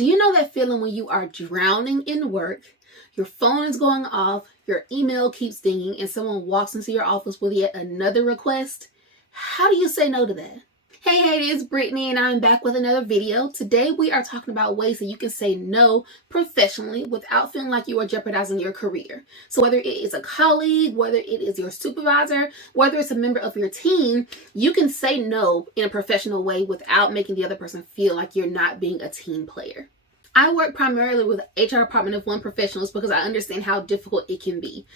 Do you know that feeling when you are drowning in work, your phone is going off, your email keeps dinging, and someone walks into your office with yet another request? How do you say no to that? Hey, it's Brittany, and I'm back with another video. Today we are talking about ways that you can say no professionally without feeling like you are jeopardizing your career. So whether it is a colleague, whether it is your supervisor, whether it's a member of your team, you can say no in a professional way without making the other person feel like you're not being a team player. I work primarily with HR Department of One professionals because I understand how difficult it can be.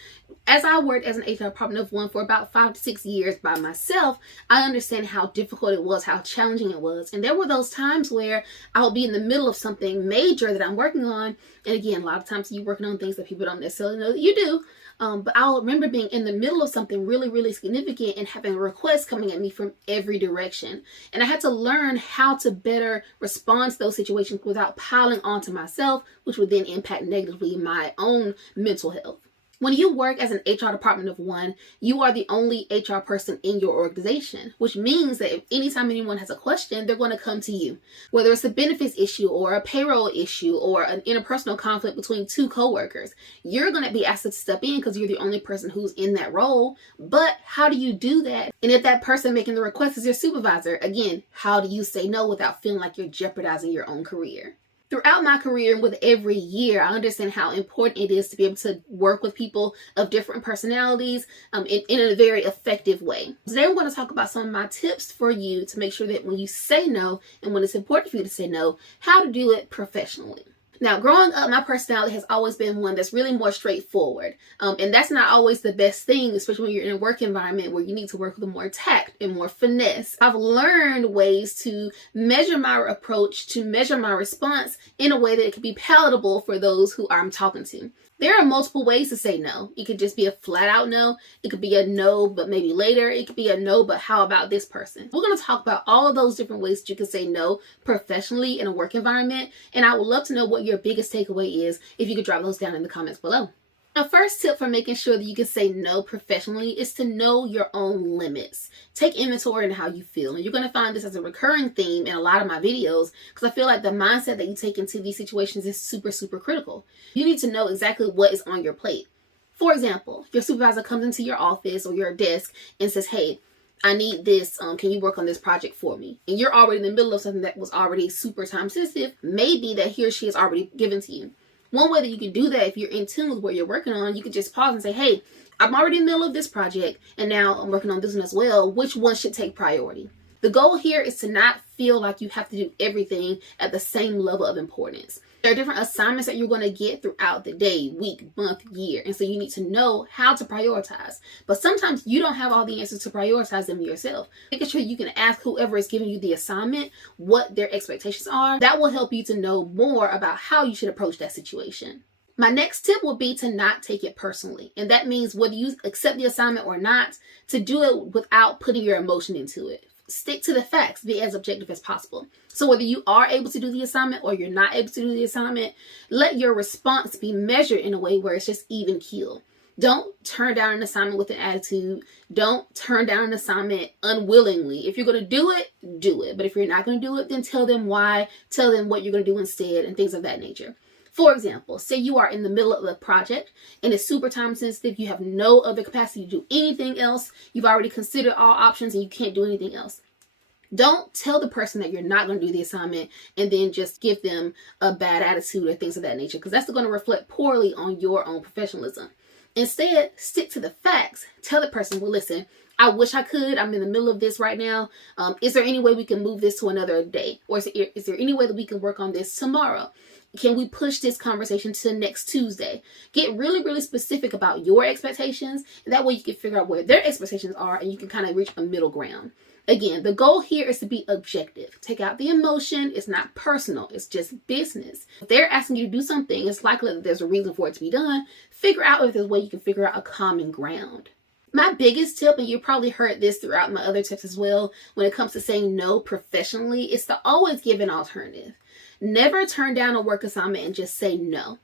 As I worked as an HR Department of One for about 5 to 6 years by myself, I understand how difficult it was, how challenging it was. And there were those times where I'll be in the middle of something major that I'm working on. And again, a lot of times you're working on things that people don't necessarily know that you do. But I'll remember being in the middle of something really, really significant and having requests coming at me from every direction. And I had to learn how to better respond to those situations without piling onto myself, which would then impact negatively my own mental health. When you work as an HR Department of One, you are the only HR person in your organization, which means that if anytime anyone has a question, they're going to come to you. Whether it's a benefits issue or a payroll issue or an interpersonal conflict between two coworkers, you're going to be asked to step in because you're the only person who's in that role. But how do you do that? And if that person making the request is your supervisor, again, how do you say no without feeling like you're jeopardizing your own career? Throughout my career and with every year, I understand how important it is to be able to work with people of different personalities in a very effective way. Today, I'm going to talk about some of my tips for you to make sure that when you say no and when it's important for you to say no, how to do it professionally. Now, growing up, my personality has always been one that's really more straightforward. And that's not always the best thing, especially when you're in a work environment where you need to work with more tact and more finesse. I've learned ways to measure my approach, to measure my response in a way that it can be palatable for those who I'm talking to. There are multiple ways to say no. It could just be a flat out no. It could be a no, but maybe later. It could be a no, but how about this person? We're going to talk about all of those different ways that you can say no professionally in a work environment. And I would love to know what your biggest takeaway is if you could drop those down in the comments below. A first tip for making sure that you can say no professionally is to know your own limits. Take inventory on how you feel. And you're going to find this as a recurring theme in a lot of my videos because I feel like the mindset that you take into these situations is super, super critical. You need to know exactly what is on your plate. For example, your supervisor comes into your office or your desk and says, hey, I need this. Can you work on this project for me? And you're already in the middle of something that was already super time sensitive. Maybe that he or she has already given to you. One way that you can do that, if you're in tune with what you're working on, you can just pause and say, hey, I'm already in the middle of this project and now I'm working on this one as well. Which one should take priority? The goal here is to not feel like you have to do everything at the same level of importance. There are different assignments that you're going to get throughout the day, week, month, year. And so you need to know how to prioritize. But sometimes you don't have all the answers to prioritize them yourself. Making sure you can ask whoever is giving you the assignment what their expectations are. That will help you to know more about how you should approach that situation. My next tip will be to not take it personally. And that means whether you accept the assignment or not, to do it without putting your emotion into it. Stick to the facts, be as objective as possible. So whether you are able to do the assignment or you're not able to do the assignment, let your response be measured in a way where it's just even keel. Don't turn down an assignment with an attitude. Don't turn down an assignment unwillingly. If you're going to do it, do it. But if you're not going to do it, then tell them why, tell them what you're going to do instead and things of that nature. For example, say you are in the middle of a project and it's super time sensitive. You have no other capacity to do anything else. You've already considered all options and you can't do anything else. Don't tell the person that you're not going to do the assignment and then just give them a bad attitude or things of that nature, because that's going to reflect poorly on your own professionalism. Instead, stick to the facts. Tell the person, well, listen, I wish I could. I'm in the middle of this right now. Is there any way we can move this to another day? Or is there any way that we can work on this tomorrow? Can we push this conversation to next Tuesday? Get really, really specific about your expectations. And that way you can figure out where their expectations are and you can kind of reach a middle ground. Again, the goal here is to be objective. Take out the emotion. It's not personal. It's just business. If they're asking you to do something, it's likely that there's a reason for it to be done. Figure out if there's a way you can figure out a common ground. My biggest tip, and you probably heard this throughout my other tips as well, when it comes to saying no professionally, is to always give an alternative. Never turn down a work assignment and just say no.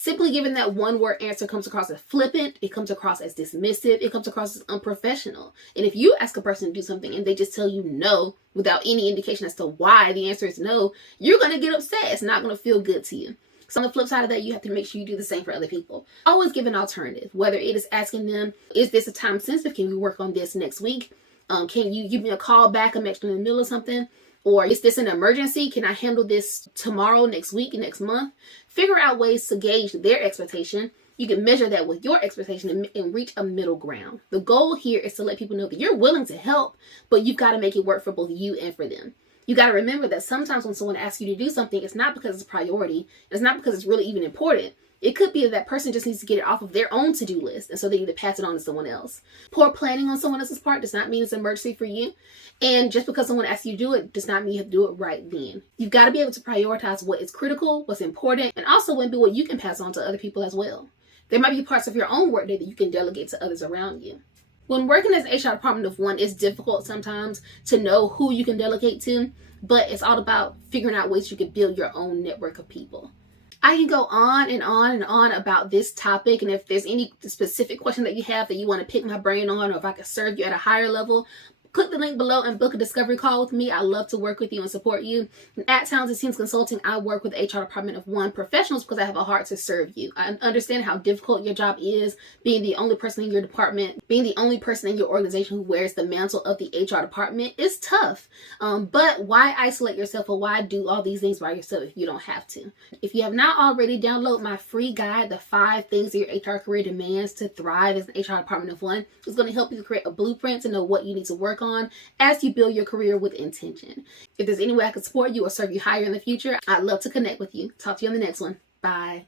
Simply giving that one word answer comes across as flippant, it comes across as dismissive, it comes across as unprofessional. And if you ask a person to do something and they just tell you no without any indication as to why the answer is no, you're going to get upset. It's not going to feel good to you. So on the flip side of that, you have to make sure you do the same for other people. Always give an alternative, whether it is asking them, is this a time sensitive? Can we work on this next week? Can you give me a call back? I'm actually in the middle of something. Or is this an emergency? Can I handle this tomorrow, next week, next month? Figure out ways to gauge their expectation. You can measure that with your expectation and reach a middle ground. The goal here is to let people know that you're willing to help, but you've got to make it work for both you and for them. You got to remember that sometimes when someone asks you to do something, it's not because it's a priority. It's not because it's really even important. It could be that person just needs to get it off of their own to-do list, and so they need to pass it on to someone else. Poor planning on someone else's part does not mean it's an emergency for you. And just because someone asks you to do it does not mean you have to do it right then. You've got to be able to prioritize what is critical, what's important, and also what you can pass on to other people as well. There might be parts of your own workday that you can delegate to others around you. When working as HR department of one, it's difficult sometimes to know who you can delegate to, but it's all about figuring out ways you can build your own network of people. I can go on and on and on about this topic, and if there's any specific question that you have that you want to pick my brain on, or if I can serve you at a higher level, click the link below and book a discovery call with me. I love to work with you and support you. And at Talented Teams Consulting, I work with HR department of one professionals because I have a heart to serve you. I understand how difficult your job is, being the only person in your department, being the only person in your organization who wears the mantle of the HR department is tough. But why isolate yourself, or why do all these things by yourself if you don't have to? If you have not already, download my free guide, The 5 Things Your HR Career Demands to Thrive as an HR department of one. It's going to help you create a blueprint to know what you need to work on as you build your career with intention. If there's any way I can support you or serve you higher in the future, I'd love to connect with you. Talk to you on the next one. Bye.